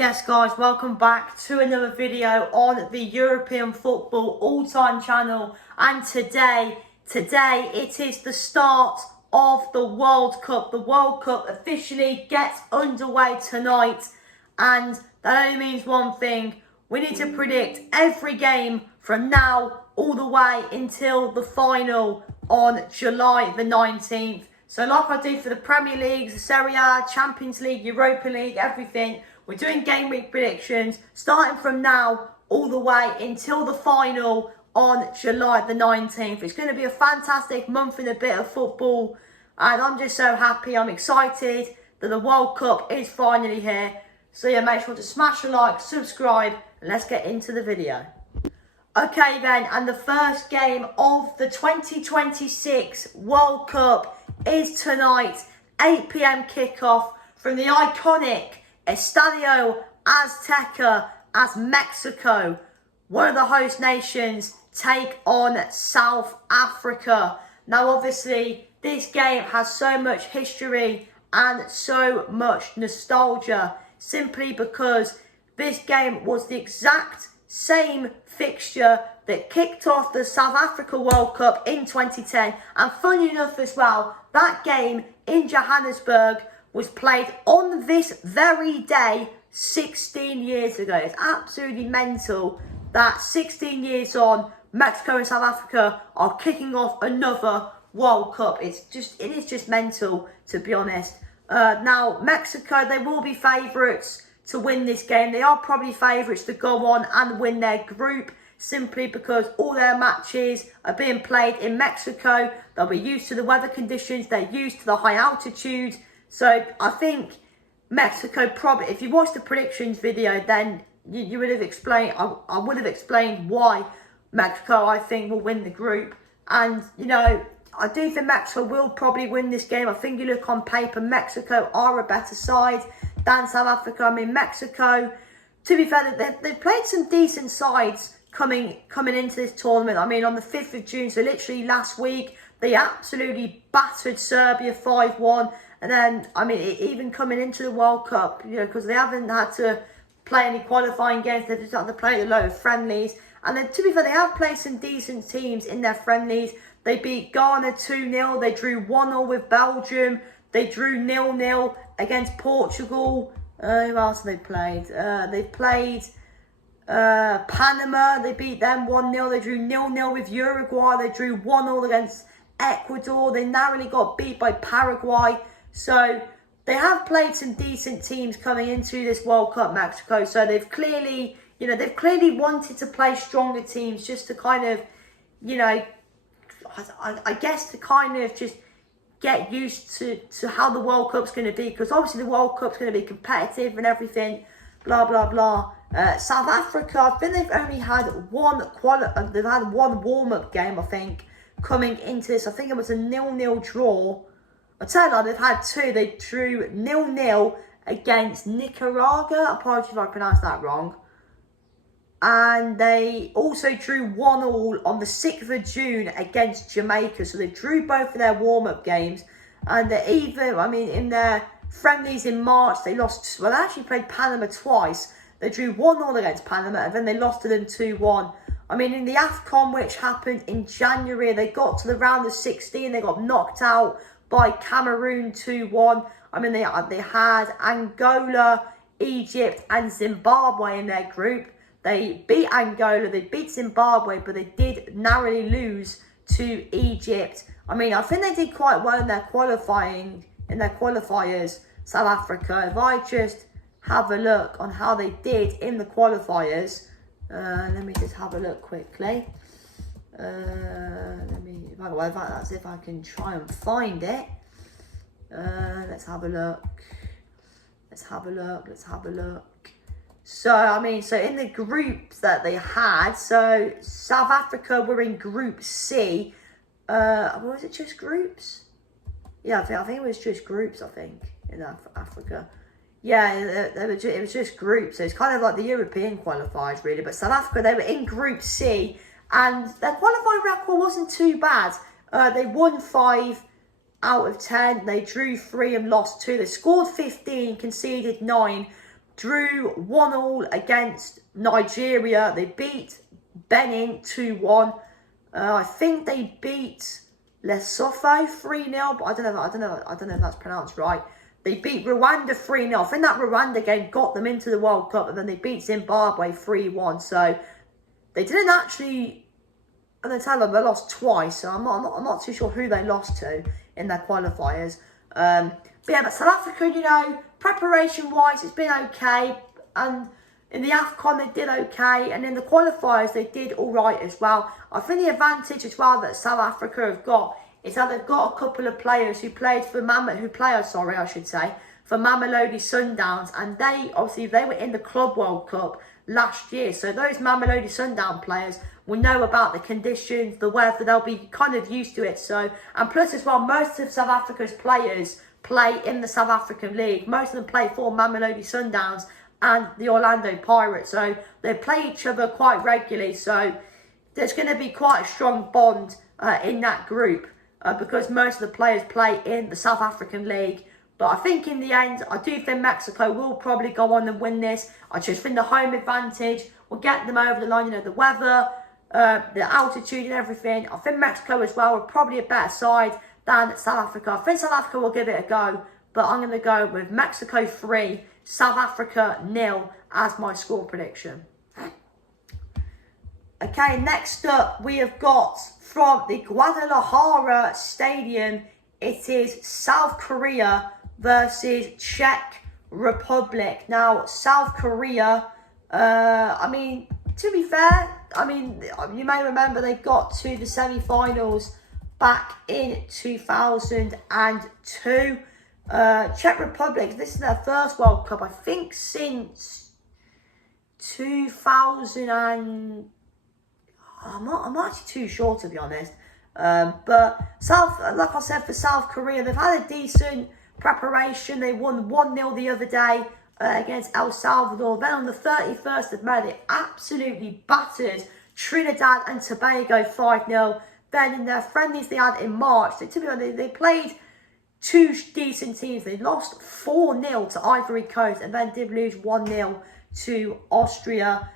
Yes guys, welcome back to another video on the European Football All-Time channel, and today it is the start of the World Cup. The World Cup officially gets underway tonight, and that only means one thing: we need to predict every game from now all the way until the final on July the 19th. So like I do for the Premier League, the Serie A, Champions League, Europa League, everything, we're doing game week predictions starting from now all the way until the final on July the 19th. It's going to be a fantastic month and a bit of football, and I'm just so happy. I'm excited that the World Cup is finally here. So yeah, make sure to smash a like, subscribe, and let's get into the video. Okay then, and the first game of the 2026 World Cup is tonight, 8 p.m. kickoff from the iconic Estadio Azteca as Mexico, one of the host nations, take on South Africa. Now obviously this game has so much history and so much nostalgia, simply because this game was the exact same fixture that kicked off the South Africa World Cup in 2010. And funny enough as well, that game in Johannesburg was played on this very day 16 years ago. It's absolutely mental that 16 years on, Mexico and South Africa are kicking off another World Cup. It is just mental, to be honest. Now, Mexico, they will be favourites to win this game. They are probably favourites to go on and win their group, simply because all their matches are being played in Mexico. They'll be used to the weather conditions. They're used to the high altitude. So I think Mexico probably, if you watched the predictions video, then you would have explained, I would have explained why Mexico, I think, will win the group. And, you know, I do think Mexico will probably win this game. I think you look on paper, Mexico are a better side than South Africa. I mean, Mexico, to be fair, they've played some decent sides coming into this tournament. I mean, on the 5th of June, so literally last week, they absolutely battered Serbia 5-1. And then, I mean, even coming into the World Cup, you know, because they haven't had to play any qualifying games, they've just had to play a load of friendlies. And then, to be fair, they have played some decent teams in their friendlies. They beat Ghana 2-0. They drew 1-0 with Belgium. They drew 0-0 against Portugal. Who else have they played? They've played Panama. They beat them 1-0. They drew 0-0 with Uruguay. They drew 1-0 against Ecuador. They narrowly got beat by Paraguay. So they have played some decent teams coming into this World Cup, Mexico. So they've clearly, you know, wanted to play stronger teams just to kind of, you know, I guess to kind of just get used to how the World Cup's going to be. Because obviously the World Cup's going to be competitive and everything, blah, blah, blah. South Africa, I think they've only had they've had one warm-up game, I think, coming into this. I think it was a 0-0 draw. I tell you, they've had two. They drew 0-0 against Nicaragua. Apologies if I pronounced that wrong. And they also drew 1-1 on the 6th of June against Jamaica. So they drew both of their warm-up games. And they even, I mean, in their friendlies in March, they lost. Well, they actually played Panama twice. They drew 1-0 against Panama, and then they lost to them 2-1. I mean, in the AFCON, which happened in January, they got to the round of 16. They got knocked out by Cameroon 2-1. I mean, they had Angola, Egypt, and Zimbabwe in their group. They beat Angola, they beat Zimbabwe, but they did narrowly lose to Egypt. I mean, I think they did quite well in their qualifiers, South Africa. If I just have a look on how they did in the qualifiers, let me just have a look quickly. That's if I can try and find it. Let's have a look. So, I mean, so in the groups that they had, so South Africa were in Group C. Was it just groups? Yeah, I think it was just groups, I think, in Africa. Yeah, it was just groups. So it's kind of like the European qualifiers, really. But South Africa, they were in Group C, and their qualifying record wasn't too bad. They won 5 out of 10. They drew 3 and lost 2. They scored 15, conceded 9. drew 1-1 against Nigeria. They beat Benin 2-1. I think they beat Lesotho 3-0, but I don't know if that's pronounced right. They beat Rwanda 3-0. I think that Rwanda game got them into the World Cup, and then they beat Zimbabwe 3-1. So they didn't actually. And then tell them they lost twice, so I'm not too sure who they lost to in their qualifiers. But yeah, but South Africa, you know, preparation-wise, it's been okay. And in the AFCON, they did okay. And in the qualifiers, they did all right as well. I think the advantage as well that South Africa have got is that they've got a couple of players who played for for Mamelodi Sundowns. And they were in the Club World Cup last year. So those Mamelodi Sundown players will know about the conditions, the weather. They'll be kind of used to it. So, and plus as well, most of South Africa's players play in the South African League. Most of them play for Mamelodi Sundowns and the Orlando Pirates. So they play each other quite regularly. So there's going to be quite a strong bond in that group because most of the players play in the South African League. But I think in the end, I do think Mexico will probably go on and win this. I just think the home advantage will get them over the line. You know, the weather, the altitude and everything. I think Mexico as well are probably a better side than South Africa. I think South Africa will give it a go. But I'm going to go with Mexico 3, South Africa 0 as my score prediction. Okay, next up we have got from the Guadalajara Stadium. It is South Korea versus Czech Republic. Now, South Korea, I mean, to be fair, I mean, you may remember they got to the semi-finals back in 2002. Czech Republic, this is their first World Cup, I think, since 2000 and... I'm actually too sure, to be honest. But like I said, for South Korea, they've had a decent preparation. They won 1-0 the other day against El Salvador. Then on the 31st of May, they absolutely battered Trinidad and Tobago 5-0. Then in their friendlies they had in March, they played two decent teams. They lost 4-0 to Ivory Coast and then did lose 1-0 to Austria.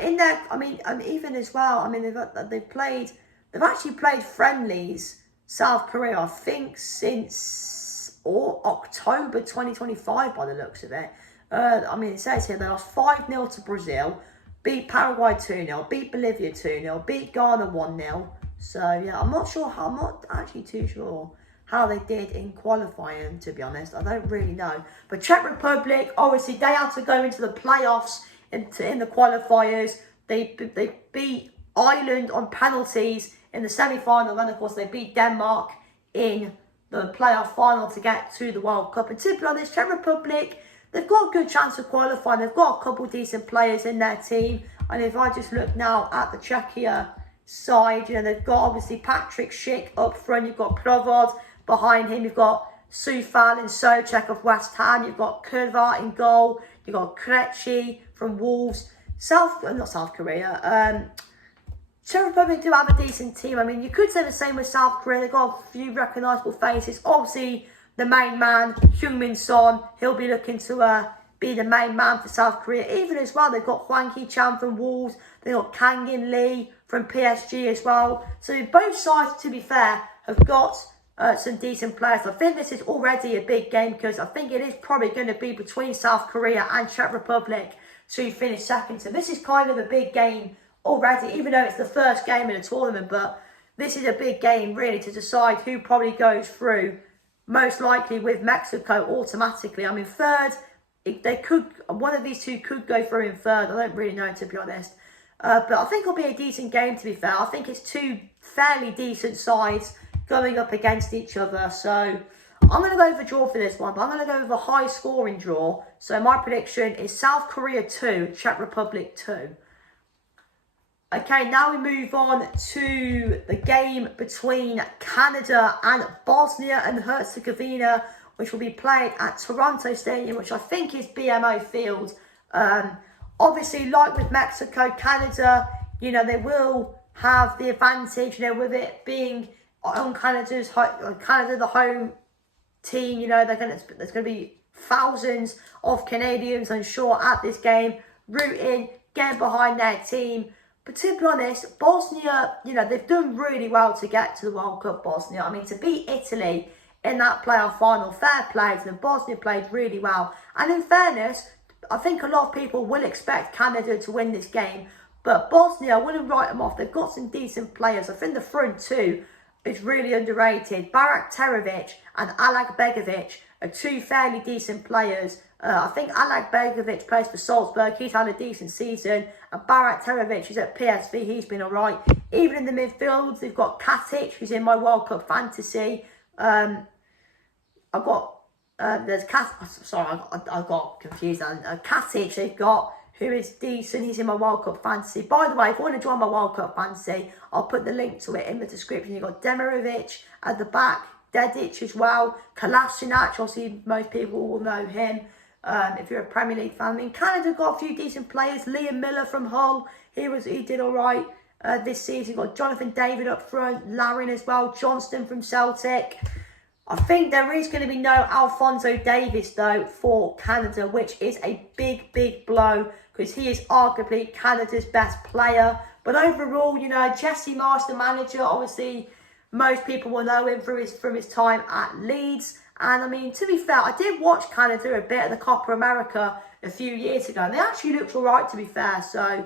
In there, I mean, and even as well, I mean, they've actually played friendlies, South Korea, I think, since October 2025 by the looks of it. I mean, it says here they lost 5-0 to Brazil, beat Paraguay 2-0, beat Bolivia 2-0, beat Ghana 1-0. So, yeah, I'm not actually too sure how they did in qualifying, to be honest. I don't really know. But Czech Republic, obviously, they had to go into the playoffs in the qualifiers. They beat Ireland on penalties in the semi-final, and of course they beat Denmark in the playoff final to get to the World Cup. And to be honest, Czech Republic, they've got a good chance of qualifying. They've got a couple decent players in their team. And if I just look now at the Czechia side, you know, they've got obviously Patrick Schick up front. You've got Provod behind him. You've got Soufal and Souček of West Ham. You've got Kurva in goal. You've got Krejci from Wolves. Not South Korea. Czech Republic do have a decent team. I mean, you could say the same with South Korea. They've got a few recognisable faces. Obviously, the main man, Heung-min Son, he'll be looking to be the main man for South Korea. Even as well, they've got Hwang Hee-chan from Wolves. They've got Kang In Lee from PSG as well. So both sides, to be fair, have got some decent players. I think this is already a big game because I think it is probably going to be between South Korea and Czech Republic to finish second. So this is kind of a big game already, even though it's the first game in the tournament. But this is a big game really to decide who probably goes through. Most likely with Mexico automatically. I mean, third, one of these two could go through in third. I don't really know, to be honest. But I think it'll be a decent game, to be fair. I think it's two fairly decent sides going up against each other. So I'm going to go with a draw for this one, but I'm going to go with a high scoring draw. So my prediction is South Korea 2, Czech Republic 2. Okay, now we move on to the game between Canada and Bosnia and Herzegovina, which will be played at Toronto Stadium, which I think is BMO Field. Obviously, like with Mexico, Canada, you know, they will have the advantage, you know, with it being on Canada, the home team. You know, there's going to be thousands of Canadians, I'm sure, at this game, rooting, getting behind their team. But to be honest, Bosnia, you know, they've done really well to get to the World Cup, Bosnia. I mean, to beat Italy in that playoff final, fair play to them. Bosnia played really well. And in fairness, I think a lot of people will expect Canada to win this game. But Bosnia, I wouldn't write them off. They've got some decent players. I think the front two is really underrated. Barak Terovic and Alak Begovic are two fairly decent players. I think Alak Begovic plays for Salzburg. He's had a decent season. And Barak Terovic is at PSV. He's been all right. Even in the midfields, they've got Katic, who's in my World Cup fantasy. I've got, there's sorry, I got confused. Katic they've got, who is decent. He's in my World Cup fantasy. By the way, if you want to join my World Cup fantasy, I'll put the link to it in the description. You've got Demirovic at the back, Dedic as well, Kolasinac, obviously most people will know him. If you're a Premier League fan. I mean, Canada got a few decent players. Liam Miller from Hull, he did all right this season. You've got Jonathan David up front, Larin as well, Johnston from Celtic. I think there is going to be no Alphonso Davies, though, for Canada, which is a big, big blow because he is arguably Canada's best player. But overall, you know, Jesse Marsh, the manager, obviously, most people will know him from his time at Leeds. And, I mean, to be fair, I did watch Canada a bit of the Copa America a few years ago. And they actually looked all right, to be fair. So,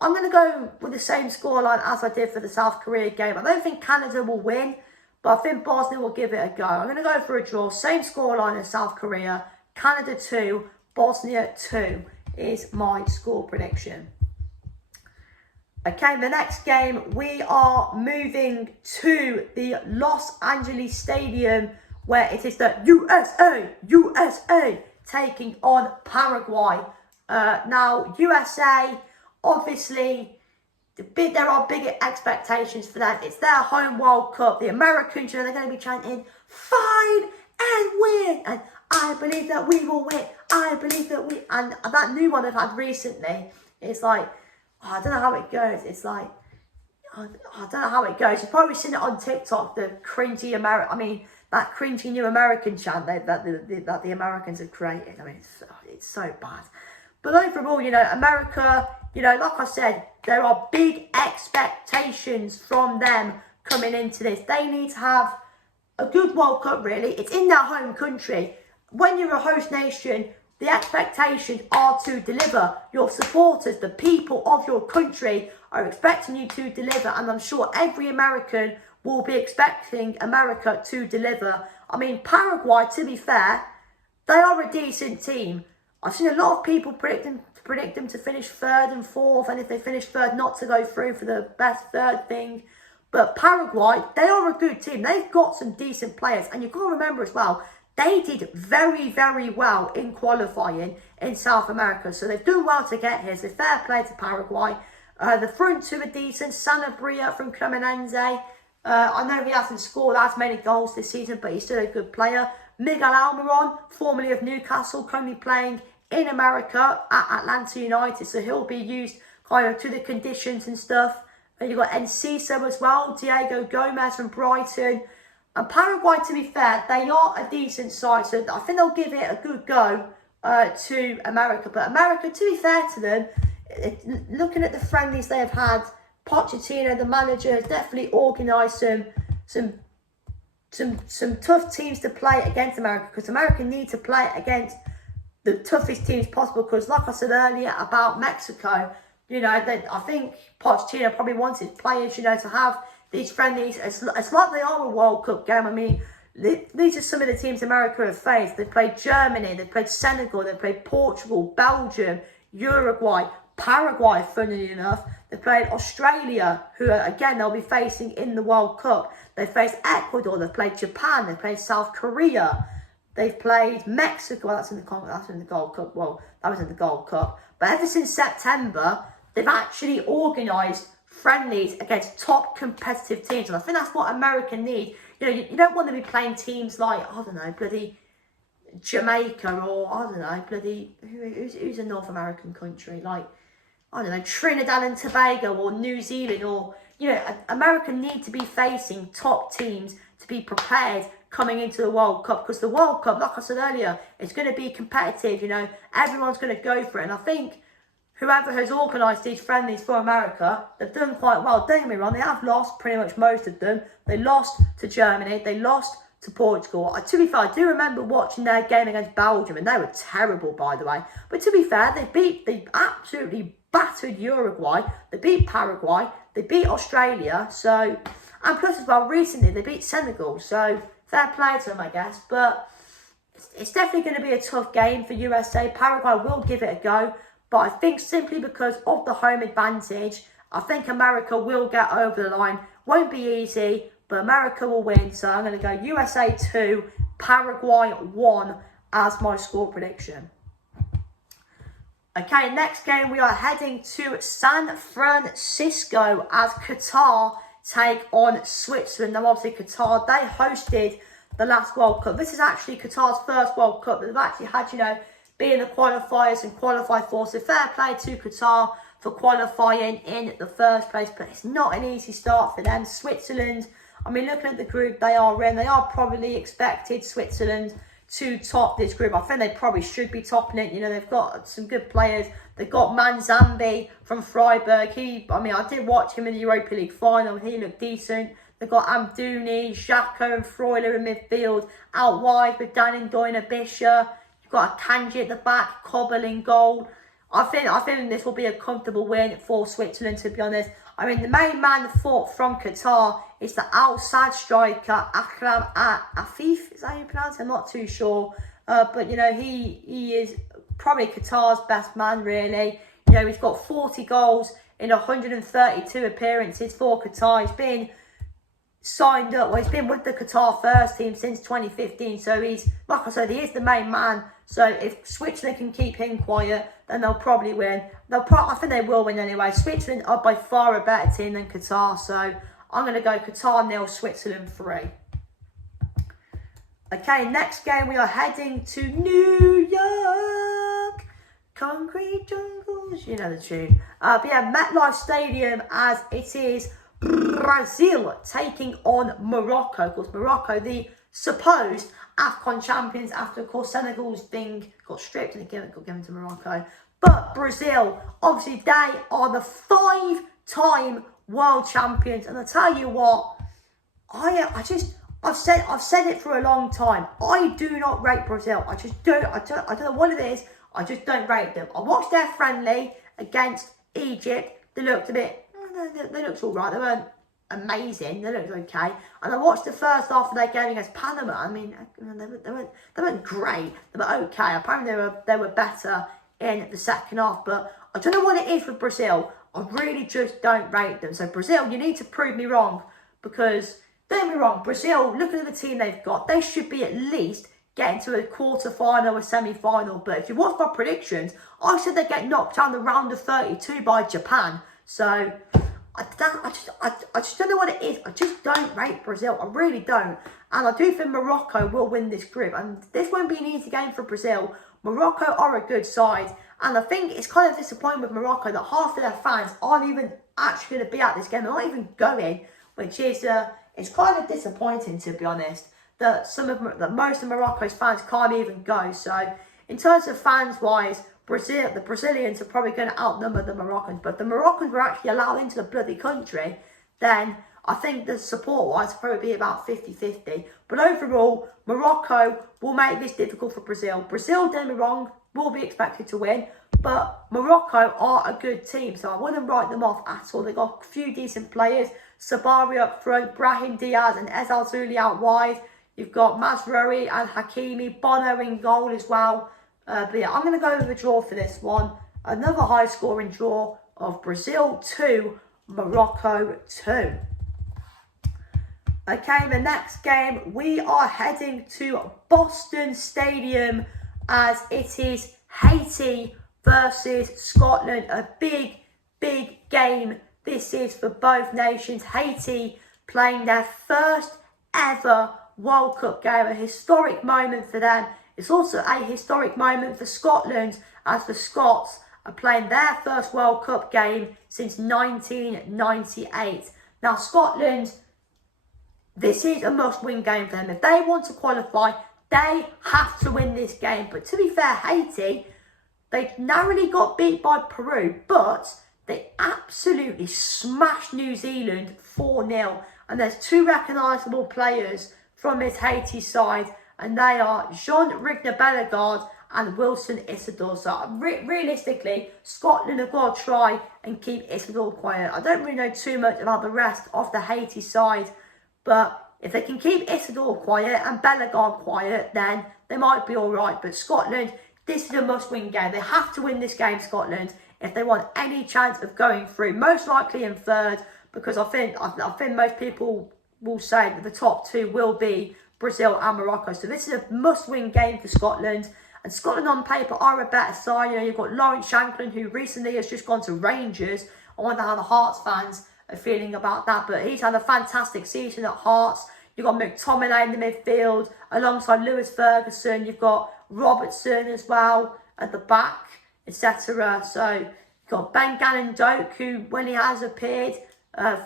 I'm going to go with the same scoreline as I did for the South Korea game. I don't think Canada will win. But I think Bosnia will give it a go. I'm going to go for a draw. Same scoreline as South Korea. Canada 2, Bosnia 2 is my score prediction. Okay, the next game, we are moving to the Los Angeles Stadium where it is the USA taking on Paraguay. Now, USA, obviously, there are bigger expectations for them. It's their home World Cup. The Americans, you know, they're going to be chanting, fight and win. And I believe that we will win. I believe that we... And that new one they've had recently, it's like, I don't know how it goes. It's like, I don't know how it goes. You've probably seen it on TikTok, the cringy that cringy new American chant that the Americans have created. I mean, it's so bad. But overall, you know, America, you know, like I said, there are big expectations from them coming into this. They need to have a good World Cup, really. It's in their home country. When you're a host nation, the expectations are to deliver. Your supporters, the people of your country, are expecting you to deliver. And I'm sure every American will be expecting America to deliver. I mean, Paraguay, to be fair, they are a decent team. I've seen a lot of people predict them to finish third and fourth, and if they finish third, not to go through for the best third thing. But Paraguay, they are a good team. They've got some decent players, and you've got to remember as well, they did very, very well in qualifying in South America, so they've done well to get here. So fair play to Paraguay. The front two are decent. Sanabria from Cremonense. I know he hasn't scored as many goals this season, but he's still a good player. Miguel Almiron, formerly of Newcastle, currently playing in America at Atlanta United, so he'll be used kind of to the conditions and stuff. And you've got Enciso as well, Diego Gomez from Brighton. And Paraguay, to be fair, they are a decent side, so I think they'll give it a good go to America. But America, to be fair to them, looking at the friendlies they have had, Pochettino, the manager, has definitely organised some tough teams to play against America, because America need to play against the toughest teams possible. Because like I said earlier about Mexico, you know, I think Pochettino probably wanted players, you know, to have these friendlies. It's like they are a World Cup game. I mean, these are some of the teams America have faced. They played Germany, they played Senegal, they played Portugal, Belgium, Uruguay, Paraguay, funnily enough. They played Australia, who again they'll be facing in the World Cup. They faced Ecuador, they've played Japan, they've played South Korea, they've played Mexico. That's in the Gold Cup. Well, that was in the Gold Cup. But ever since September, they've actually organised friendlies against top competitive teams, and I think that's what America need. You know, you don't want to be playing teams like, I don't know, bloody Jamaica, or I don't know, bloody who's a North American country, like, I don't know, Trinidad and Tobago or New Zealand, or, you know, America need to be facing top teams to be prepared coming into the World Cup, because the World Cup, like I said earlier, it's going to be competitive, you know, everyone's going to go for it. And I think whoever has organised these friendlies for America, they've done quite well. Don't get me wrong, they have lost pretty much most of them. They lost to Germany, they lost to Portugal. To be fair, I do remember watching their game against Belgium, and they were terrible, by the way. But to be fair, they absolutely battered Uruguay, they beat Paraguay, they beat Australia, so, and plus as well, recently they beat Senegal, so fair play to them, I guess. But it's definitely going to be a tough game for USA. Paraguay will give it a go, but I think simply because of the home advantage, I think America will get over the line. Won't be easy, but America will win. So I'm going to go USA 2, Paraguay 1 as my score prediction. Okay, next game we are heading to San Francisco as Qatar take on Switzerland. Now obviously Qatar, they hosted the last World Cup. This is actually Qatar's first World Cup that they've actually had, you know, be in the qualifiers and qualify for. So fair play to Qatar for qualifying in the first place, but it's not an easy start for them. Switzerland, I mean, looking at the group they are in, they are probably expected, Switzerland, to top this group. I think they probably should be topping it. You know, they've got some good players. They've got Manzambi from Freiburg. I did watch him in the Europa League final. He looked decent. They've got Amdouni, Xhaka and Freuler in midfield. Out wide with Dan Ndoye Bisha. You've got a Kanji at the back, Cobble in goal. I think this will be a comfortable win for Switzerland, to be honest. I mean, the main man from Qatar is the outside striker, Akram Afif. Is that how you pronounce it? I'm not too sure. But, you know, he is probably Qatar's best man, really. You know, he's got 40 goals in 132 appearances for Qatar. He's been signed up. Well, he's been with the Qatar first team since 2015. So he's, like I said, he is the main man. So if Switzerland can keep him quiet, then they'll probably win. I think they will win anyway. Switzerland are by far a better team than Qatar. So I'm going to go Qatar 0, Switzerland 3. Okay, next game we are heading to New York. Concrete jungles, you know the tune. But yeah, MetLife Stadium as it is Brazil taking on Morocco. Of course, Morocco, the supposed AFCON champions, after, of course, Senegal's thing got stripped and got given to Morocco. But Brazil, obviously, they are the 5-time world champions. And I tell you what, I've said it for a long time. I do not rate Brazil. I don't know what it is. I just don't rate them. I watched their friendly against Egypt. They looked a bit, they looked all right. They weren't amazing. They looked okay. And I watched the first half of their game against Panama. I mean, they weren't great. They were okay. Apparently they were better in the second half. But I don't know what it is with Brazil. I really just don't rate them. So Brazil, you need to prove me wrong, because don't get me wrong, Brazil, looking at the team they've got, they should be at least getting to a quarter-final or semi-final. But if you watch my predictions, I said they'd get knocked down the round of 32 by Japan. So I just don't know what it is. I just don't rate Brazil. I really don't. And I do think Morocco will win this group. And this won't be an easy game for Brazil. Morocco are a good side. And I think it's kind of disappointing with Morocco that half of their fans aren't even actually going to be at this game. They're not even going, which is it's kind of disappointing, to be honest, that most of Morocco's fans can't even go. So in terms of fans-wise, the Brazilians are probably going to outnumber the Moroccans. But if the Moroccans were actually allowed into the bloody country, then I think the support-wise will probably be about 50-50. But overall, Morocco will make this difficult for Brazil. Brazil, don't get me wrong, will be expected to win. But Morocco are a good team, so I wouldn't write them off at all. They've got a few decent players. Sabari up front, Brahim Diaz and Ez Al-Zouli out wide. You've got Mazraoui and Hakimi, Bono in goal as well. But yeah, I'm going to go with a draw for this one. Another high-scoring draw of Brazil 2, Morocco 2. Okay, the next game, we are heading to Boston Stadium as it is Haiti versus Scotland. A big, big game this is for both nations. Haiti playing their first ever World Cup game. A historic moment for them. It's also a historic moment for Scotland, as the Scots are playing their first World Cup game since 1998. Now, Scotland, this is a must-win game for them. If they want to qualify, they have to win this game. But to be fair, Haiti, they narrowly got beat by Peru, but they absolutely smashed New Zealand 4-0. And there's two recognisable players from this Haiti side, and they are Jean Rigner-Bellegarde and Wilson Isidore. So realistically, Scotland have got to try and keep Isidore quiet. I don't really know too much about the rest of the Haiti side, but if they can keep Isidore quiet and Bellegarde quiet, then they might be all right. But Scotland, this is a must-win game. They have to win this game, Scotland, if they want any chance of going through. Most likely in third, because I think most people will say that the top two will be Brazil and Morocco. So this is a must-win game for Scotland. And Scotland on paper are a better side. You know, you've got Lawrence Shankland, who recently has just gone to Rangers. I wonder how the Hearts fans are feeling about that. But he's had a fantastic season at Hearts. You've got McTominay in the midfield alongside Lewis Ferguson. You've got Robertson as well at the back, etc. So you've got Ben Gannon-Doak, who, when he has appeared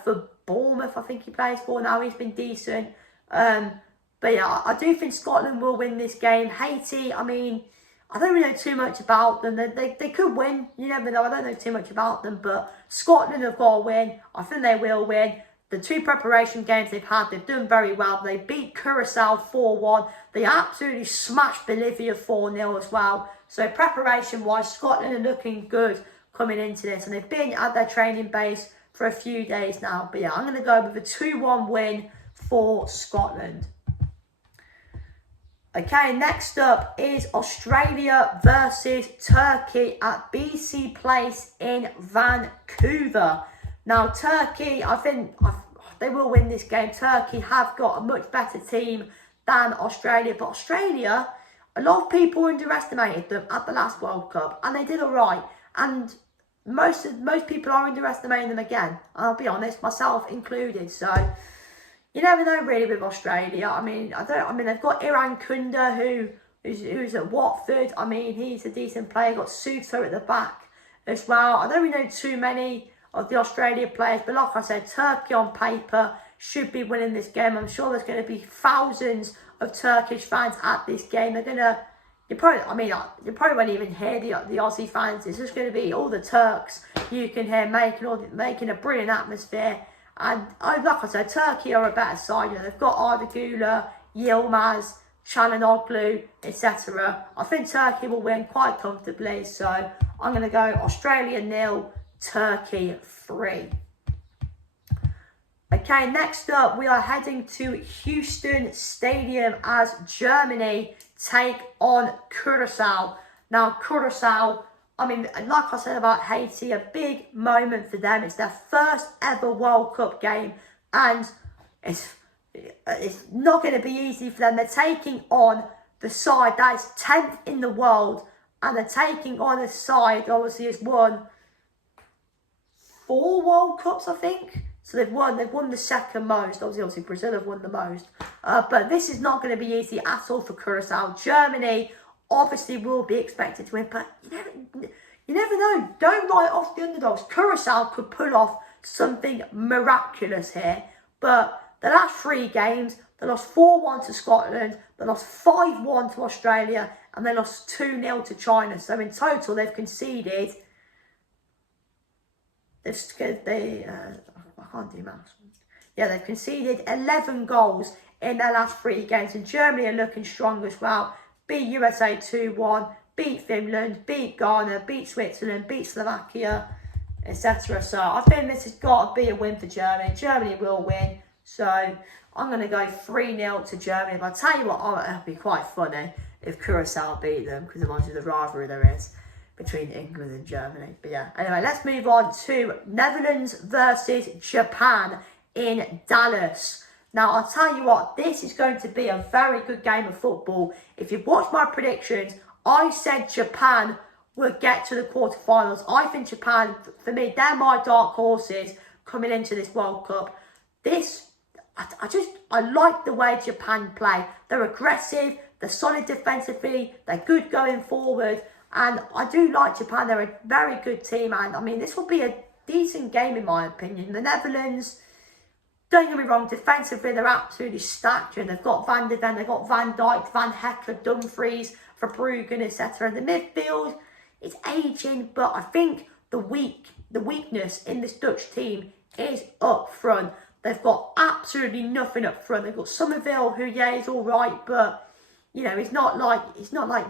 for Bournemouth, I think he plays for now, he's been decent. But yeah, I do think Scotland will win this game. Haiti, I mean, I don't really know too much about them. They could win. You never know. I don't know too much about them. But Scotland have got to win. I think they will win. The two preparation games they've had, they've done very well. They beat Curacao 4-1. They absolutely smashed Bolivia 4-0 as well. So preparation-wise, Scotland are looking good coming into this. And they've been at their training base for a few days now. But yeah, I'm going to go with a 2-1 win for Scotland. Okay, next up is Australia versus Turkey at BC Place in Vancouver. Now, Turkey, I think they will win this game. Turkey have got a much better team than Australia. But Australia, a lot of people underestimated them at the last World Cup. And they did all right. And most people are underestimating them again. I'll be honest, myself included. So you never know really with Australia. I mean, they've got Iran Kunda who's at Watford. I mean, he's a decent player. Got Suto at the back as well. I don't really know too many of the Australia players, but like I said, Turkey on paper should be winning this game. I'm sure there's going to be thousands of Turkish fans at this game. You probably won't even hear the Aussie fans. It's just going to be all the Turks you can hear making a brilliant atmosphere. And like I said, Turkey are a better side. You know, they've got Arda Güler, Yilmaz, Çalhanoğlu, etc. I think Turkey will win quite comfortably. So I'm going to go Australia 0, Turkey 3. Okay, next up, we are heading to Houston Stadium as Germany take on Curacao. Now, Curacao, I mean, like I said about Haiti, a big moment for them. It's their first ever World Cup game, and it's not going to be easy for them. They're taking on the side that is 10th in the world, and they're taking on a side that obviously has won 4 World Cups, I think. So they've won the second most. Obviously Brazil have won the most. But this is not going to be easy at all for Curacao. Germany obviously will be expected to win, but you never know. Don't write off the underdogs. Curacao could pull off something miraculous here. But the last 3 games, they lost 4-1 to Scotland, they lost 5-1 to Australia, and they lost 2-0 to China. So in total, they've conceded. I can't do maths. Yeah, they've conceded 11 goals in their last 3 games, and Germany are looking strong as well. Beat USA 2-1, beat Finland, beat Ghana, beat Switzerland, beat Slovakia, etc. So I think this has got to be a win for Germany. Germany will win. So I'm going to go 3-0 to Germany. But I'll tell you what, it'll be quite funny if Curacao beat them, because imagine the rivalry there is between England and Germany. But yeah, anyway, let's move on to Netherlands versus Japan in Dallas. Now, I'll tell you what, this is going to be a very good game of football. If you've watched my predictions, I said Japan would get to the quarterfinals. I think Japan, for me, they're my dark horses coming into this World Cup. I like the way Japan play. They're aggressive, they're solid defensively, they're good going forward. And I do like Japan. They're a very good team. And I mean, this will be a decent game in my opinion. The Netherlands, don't get me wrong, defensively they're absolutely stacked. You know, they've got Van der Ven, they've got Van Dijk, Van Hecker, Dumfries, Verbruggen, etc. The midfield, it's aging, but I think the weakness in this Dutch team is up front. They've got absolutely nothing up front. They've got Somerville, who is all right, but you know, it's not like it's not like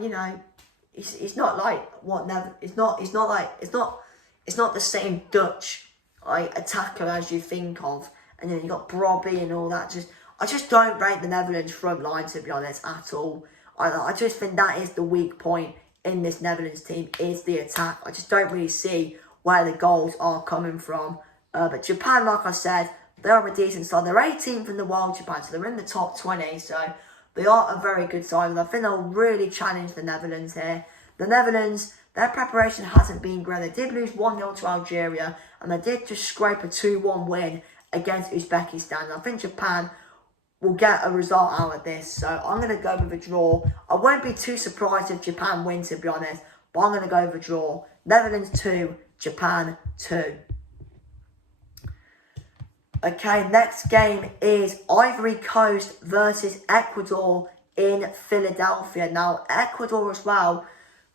the same Dutch attacker as you think of. And then you got Brobby and all that. I just don't rate the Netherlands front line, to be honest, at all. I just think that is the weak point in this Netherlands team, is the attack. I just don't really see where the goals are coming from. But Japan, like I said, they're a decent side. They're 18th in the world, Japan, so they're in the top 20. So they are a very good side. And I think they'll really challenge the Netherlands here. The Netherlands, their preparation hasn't been great. They did lose 1-0 to Algeria, and they did just scrape a 2-1 win against Uzbekistan. And I think Japan will get a result out of this. So I'm going to go with a draw. I won't be too surprised if Japan wins, to be honest. But I'm going to go with a draw. Netherlands 2, Japan 2. Okay, next game is Ivory Coast versus Ecuador in Philadelphia. Now, Ecuador as well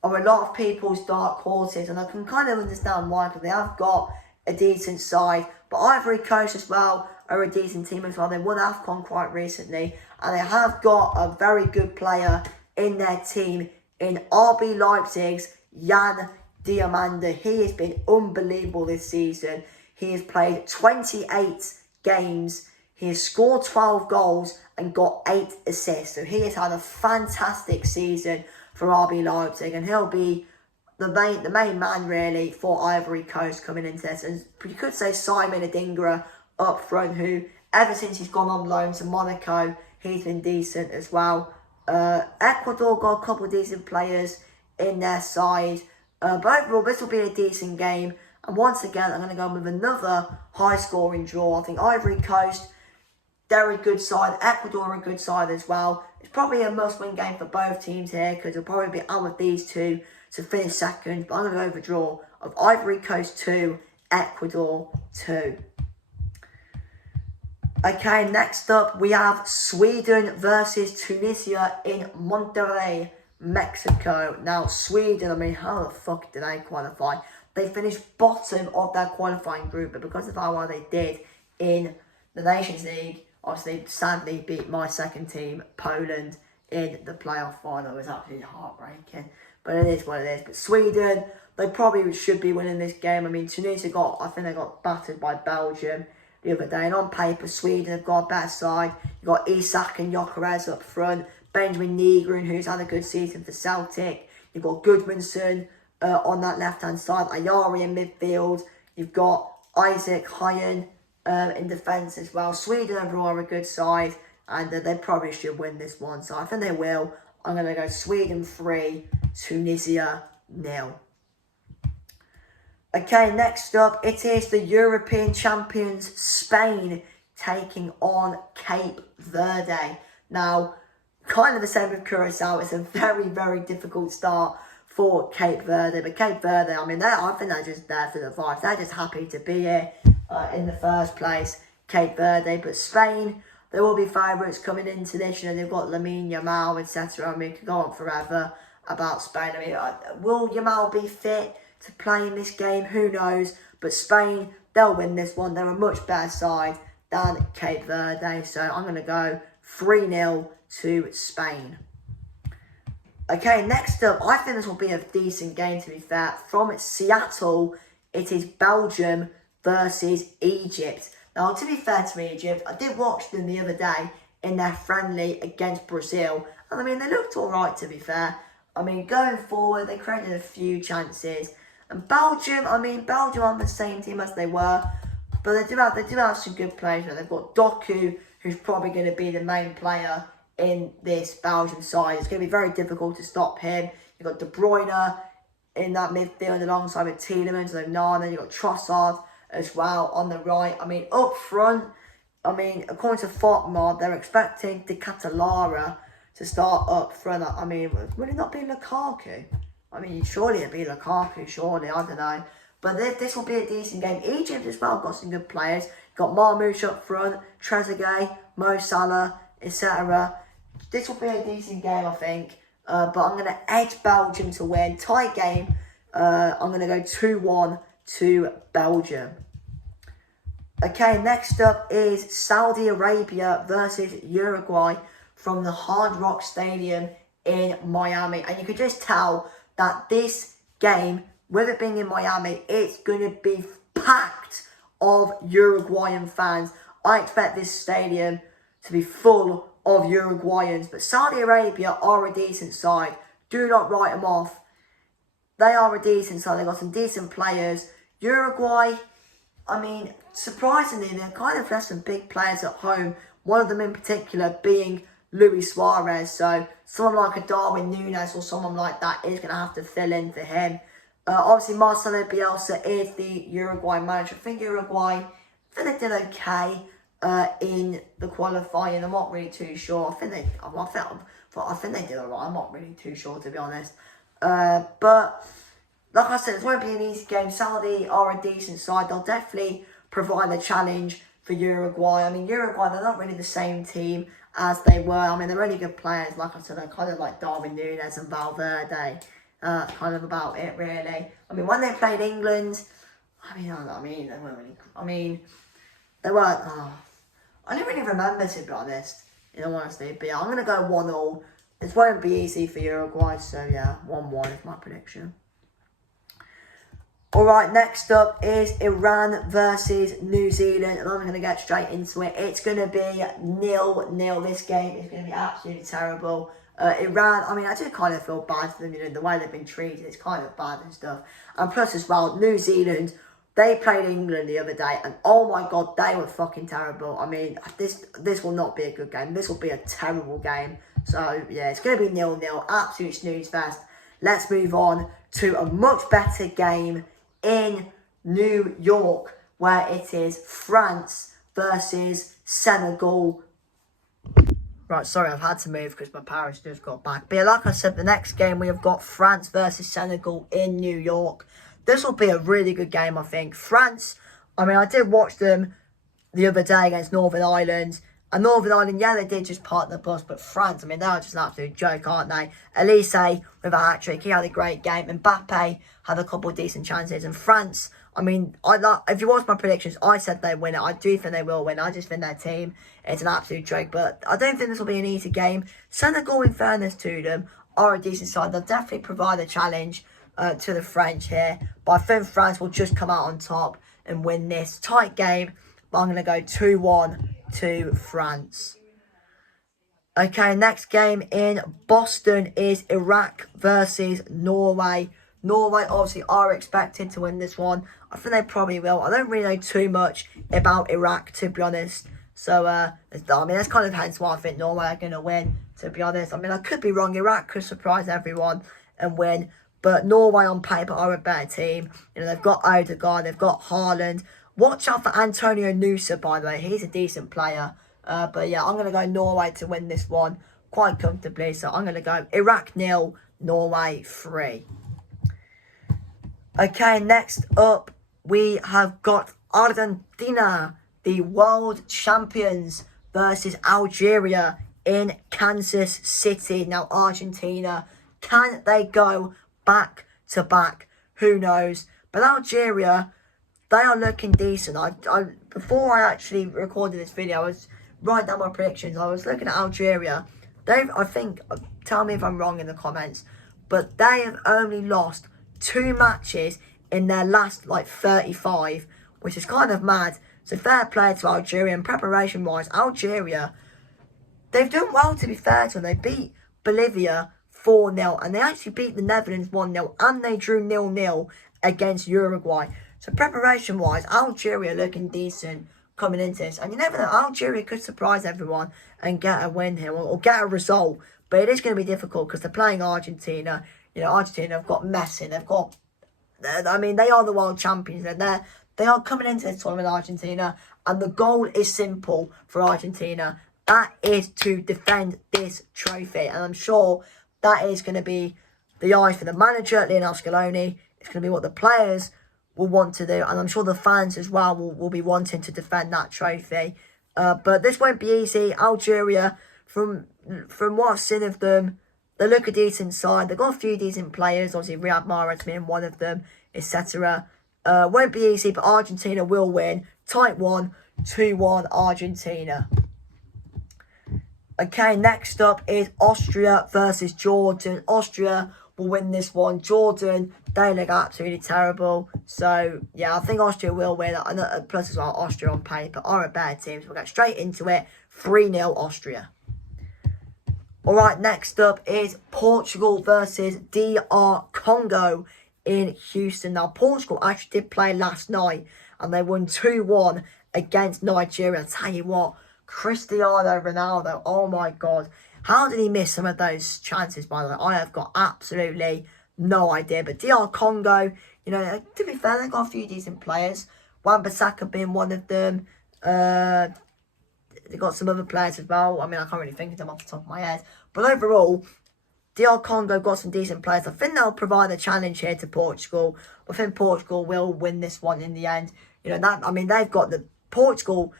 are a lot of people's dark horses, and I can kind of understand why, because they have got a decent side. But Ivory Coast as well are a decent team as well. They won AFCON quite recently, and they have got a very good player in their team in RB Leipzig's Jan Diamanda. He has been unbelievable this season. He has played 28 games. He has scored 12 goals and got 8 assists. So he has had a fantastic season for RB Leipzig, and he'll be the main man really for Ivory Coast coming into this. And you could say Simon Adingra up front, who ever since he's gone on loan to Monaco, he's been decent as well. Ecuador got a couple of decent players in their side. But overall, this will be a decent game. And once again, I'm going to go with another high-scoring draw. I think Ivory Coast, they're a good side. Ecuador are a good side as well. It's probably a must-win game for both teams here, because it'll probably be out of these two to finish second. But I'm going to go with a draw of Ivory Coast 2, Ecuador 2. Okay, next up we have Sweden versus Tunisia in Monterrey, Mexico. Now, Sweden, I mean, how the fuck did they qualify? They finished bottom of their qualifying group, but because of how well they did in the Nations League, obviously sadly beat my second team, Poland, in the playoff final. It was absolutely heartbreaking, but it is what it is. But Sweden, they probably should be winning this game. I mean, Tunisia I think they got battered by Belgium the other day, and on paper, Sweden have got a better side. You've got Isak and Gyökeres up front, Benjamin Nygren, who's had a good season for Celtic. You've got Goodmanson on that left-hand side, Ayari in midfield. You've got Isaac Hyen in defence as well. Sweden overall are a good side, and they probably should win this one. So I think they will. I'm going to go Sweden 3, Tunisia 0. Okay, next up, it is the European champions Spain taking on Cape Verde. Now, kind of the same with Curacao. It's a very, very difficult start for Cape Verde. But Cape Verde, I mean, I think they're just there for the vibes. They're just happy to be here in the first place, Cape Verde. But Spain, there will be favourites coming into this. You know, they've got Lamine Yamal, etc. I mean, it could go on forever about Spain. I mean, will Yamal be fit to play in this game? Who knows? But Spain, they'll win this one. They're a much better side than Cape Verde. So I'm going to go 3-0 to Spain. Okay, next up, I think this will be a decent game, to be fair. From Seattle, it is Belgium versus Egypt. Now, to be fair to Egypt, I did watch them the other day in their friendly against Brazil. And I mean, they looked alright, to be fair. I mean, going forward, they created a few chances. And Belgium, I mean, Belgium aren't the same team as they were. But they do have some good players. You know, they've got Doku, who's probably going to be the main player in this Belgian side. It's going to be very difficult to stop him. You've got De Bruyne in that midfield alongside with Tielemans and Onana. You've got Trossard as well on the right. I mean, up front, I mean, according to Fortmod, they're expecting De Catalara to start up front. I mean, would it not be Lukaku? I mean, surely it'd be Lukaku, surely, I don't know. But this will be a decent game. Egypt as well got some good players. Got Marmoush up front, Trezeguet, Mo Salah, etc. This will be a decent game, I think. But I'm going to edge Belgium to win. Tight game. I'm going to go 2-1 to Belgium. Okay, next up is Saudi Arabia versus Uruguay from the Hard Rock Stadium in Miami. And you could just tell that this game, with it being in Miami, it's going to be packed of Uruguayan fans. I expect this stadium to be full of Uruguayans. But Saudi Arabia are a decent side. Do not write them off. They are a decent side. They've got some decent players. Uruguay, I mean, surprisingly, they're kind of left some big players at home. One of them in particular being Luis Suarez. So someone like a Darwin Núñez or someone like that is going to have to fill in for him. Obviously, Marcelo Bielsa is the Uruguay manager. I think Uruguay, they did okay in the qualifying. I'm not really too sure. I think they did alright. I'm not really too sure, to be honest. But like I said, it won't be an easy game. Saudi are a decent side. They'll definitely provide a challenge for Uruguay. I mean, Uruguay, they're not really the same team as they were. I mean, they're really good players. Like I said, they're kind of like Darwin Núñez and Valverde. Kind of about it, really. I mean, when they played England, they weren't really. They weren't. I don't really remember, to be honest. In all honesty, but yeah, I'm gonna go 1-1. It won't be easy for Uruguay, so yeah, 1-1 is my prediction. Alright, next up is Iran versus New Zealand, and I'm going to get straight into it. It's going to be 0-0. This game is going to be absolutely terrible. Iran, I mean, I do kind of feel bad for them, the way they've been treated, it's kind of bad and stuff. And plus as well, New Zealand, they played England the other day, and oh my god, they were fucking terrible. I mean, this will not be a good game. This will be a terrible game. So, yeah, it's going to be 0-0, absolute snooze fest. Let's move on to a much better game in New York, where it is France versus Senegal. Right, sorry, I've had to move because my parents just got back. But yeah, like I said, the next game we have got France versus Senegal in New York. This will be a really good game, I think. France, I mean, I did watch them the other day against Northern Ireland. And Northern Ireland, yeah, they did just park the bus. But France, I mean, they are just an absolute joke, aren't they? Elise with a hat-trick, he had a great game. Mbappe had a couple of decent chances. And France, I mean, if you watch my predictions, I said they win it. I do think they will win. I just think their team is an absolute joke. But I don't think this will be an easy game. Senegal, in fairness to them, are a decent side. They'll definitely provide a challenge to the French here. But I think France will just come out on top and win this tight game. But I'm going to go 2-1 to France. Okay, next game in Boston is Iraq versus Norway. Norway obviously are expected to win this one. I think they probably will. I don't really know too much about Iraq, to be honest. So, I mean, that's kind of hence why I think Norway are going to win, to be honest. I mean, I could be wrong. Iraq could surprise everyone and win. But Norway on paper are a better team. They've got Odegaard, they've got Haaland. Watch out for Antonio Nusa, by the way. He's a decent player. But yeah, I'm going to go Norway to win this one quite comfortably. So I'm going to go Iraq 0, Norway 3. Okay, next up, we have got Argentina, the world champions, versus Algeria in Kansas City. Now, Argentina, can they go back to back? Who knows? But Algeria, they are looking decent. Before I actually recorded this video, I was writing down my predictions. I was looking at Algeria. I think, tell me if I'm wrong in the comments, but they have only lost 2 matches in their last 35, which is kind of mad. So fair play to Algeria. And preparation wise, Algeria, they've done well, to be fair to them. They beat Bolivia 4-0, and they actually beat the Netherlands 1-0, and they drew 0-0 against Uruguay. So preparation wise, Algeria looking decent coming into this. And you never know, Algeria could surprise everyone and get a win here, or get a result. But it is going to be difficult because they're playing Argentina. Argentina have got Messi. I mean, they are the world champions. They are coming into this tournament, Argentina. And the goal is simple for Argentina. That is to defend this trophy. And I'm sure that is going to be the eye for the manager, Lionel Scaloni. It's going to be what the players will want to do, and I'm sure the fans as well will be wanting to defend that trophy. But this won't be easy. Algeria, from what I've seen of them, they look a decent side. They've got a few decent players, obviously Riyad Mahrez being one of them, etc. Won't be easy, but Argentina will win. Tight one, 2-1 Argentina. Okay, next up is Austria versus Jordan. Austria will win this one. Jordan, they look absolutely terrible. So, yeah, I think Austria will win. And plus as well, Austria on paper are a better team. So we'll get straight into it. 3-0 Austria. Alright, next up is Portugal versus DR Congo in Houston. Now, Portugal actually did play last night. And they won 2-1 against Nigeria. I tell you what, Cristiano Ronaldo, oh my God. How did he miss some of those chances, by the way? I have got absolutely no idea. But DR Congo, you know, to be fair, they've got a few decent players. Wan-Bissaka being one of them. They've got some other players as well. I mean, I can't really think of them off the top of my head. But overall, DR Congo got some decent players. I think they'll provide a challenge here to Portugal. I think Portugal will win this one in the end. You know, that, I mean, they've got the Portugal,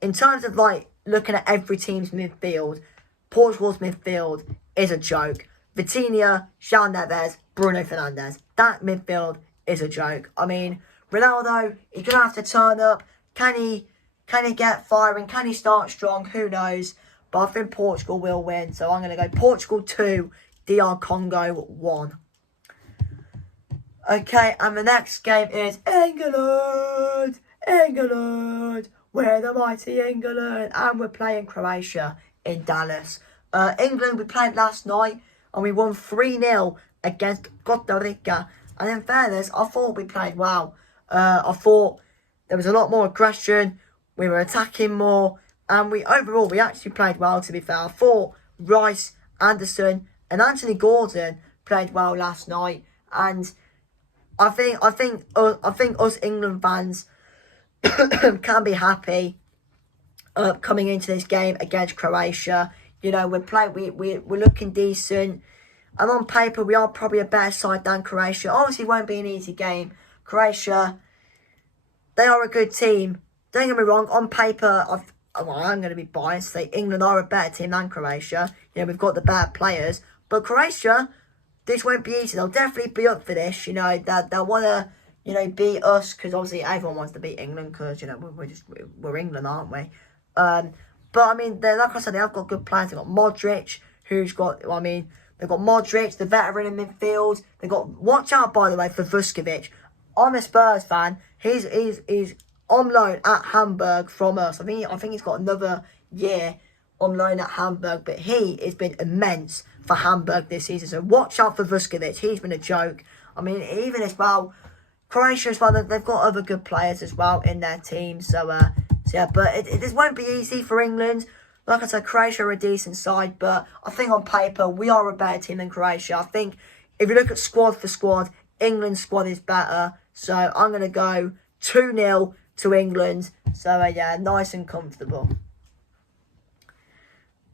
in terms of like looking at every team's midfield, Portugal's midfield is a joke. Vitinha, João Neves, Bruno Fernandes. That midfield is a joke. I mean, Ronaldo, he's going to have to turn up. Can he get firing? Can he start strong? Who knows? But I think Portugal will win. So I'm going to go Portugal 2, DR Congo 1. Okay, and the next game is England. England. We're the mighty England. And we're playing Croatia in Dallas. England, we played last night and we won 3-0 against Costa Rica. And in fairness, I thought we played well. I thought there was a lot more aggression. We were attacking more. And we actually played well, to be fair. I thought Rice, Anderson and Anthony Gordon played well last night. And I think us England fans can be happy coming into this game against Croatia. You know, we're looking decent, and on paper we are probably a better side than Croatia. Obviously, it won't be an easy game. Croatia, they are a good team. Don't get me wrong. On paper, I'm going to be biased. Say England are a better team than Croatia. You know, we've got the better players, but Croatia, this won't be easy. They'll definitely be up for this. You know, they'll want to, you know, beat us, because obviously everyone wants to beat England, because, you know, we're England, aren't we? But I mean, like I said, they have got good players. They've got Modric, who's got, I mean, they've got Modric, the veteran in midfield. They've got, watch out, by the way, for Vuskovic. I'm a Spurs fan. He's on loan at Hamburg from us. I think he's got another year on loan at Hamburg, but he has been immense for Hamburg this season. So watch out for Vuskovic. He's been a joke. I mean, even as well, Croatia as well, they've got other good players as well in their team. So yeah, but this won't be easy for England. Like I said, Croatia are a decent side, but I think on paper, we are a better team than Croatia. I think if you look at squad for squad, England's squad is better. So I'm going to go 2-0 to England. So yeah, nice and comfortable.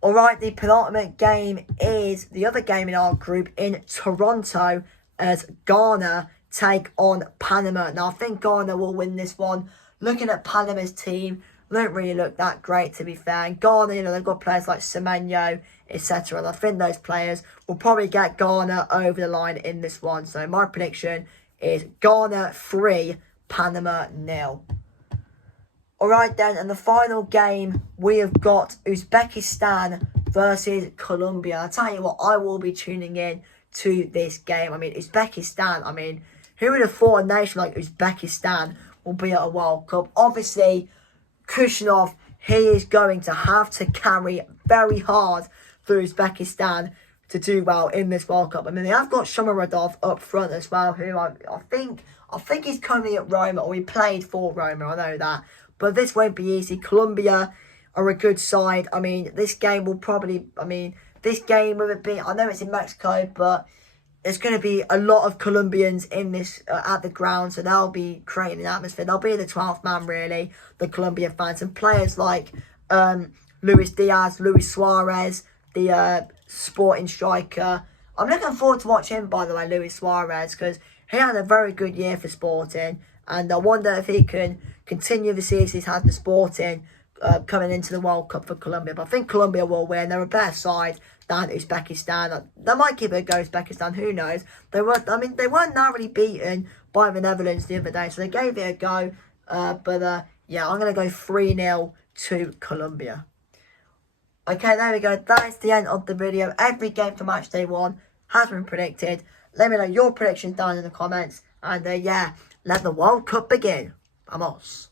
Alright, the penultimate game is the other game in our group in Toronto, as Ghana take on Panama. Now, I think Ghana will win this one. Looking at Panama's team, they don't really look that great, to be fair. And Ghana, you know, they've got players like Semenyo, etc. And I think those players will probably get Ghana over the line in this one. So my prediction is Ghana 3, Panama 0. Alright then, and the final game, we have got Uzbekistan versus Colombia. I tell you what, I will be tuning in to this game. I mean, Uzbekistan, I mean, who would have thought a nation like Uzbekistan will be at a World Cup? Obviously, Kushnov, he is going to have to carry very hard for Uzbekistan to do well in this World Cup. I mean, they have got Shomurodov up front as well, who I think he's currently at Roma, or he played for Roma, I know that. But this won't be easy. Colombia are a good side. I mean, this game will probably, this game will be, I know it's in Mexico, but there's going to be a lot of Colombians in this, at the ground. So they'll be creating an atmosphere. They'll be the 12th man, really, the Colombian fans. And players like Luis Diaz, Luis Suarez, the Sporting striker. I'm looking forward to watch him, by the way, Luis Suarez, because he had a very good year for Sporting, and I wonder if he can continue the season he's had for Sporting coming into the World Cup for Colombia. But I think Colombia will win. They're a better side than Uzbekistan. They might give it a go, Uzbekistan, who knows. They weren't narrowly beaten by the Netherlands the other day, so they gave it a go. Yeah, I'm going to go 3-0 to Colombia. Okay, there we go. That is the end of the video. Every game for match day 1 has been predicted. Let me know your predictions down in the comments. And yeah, let the World Cup begin. Vamos.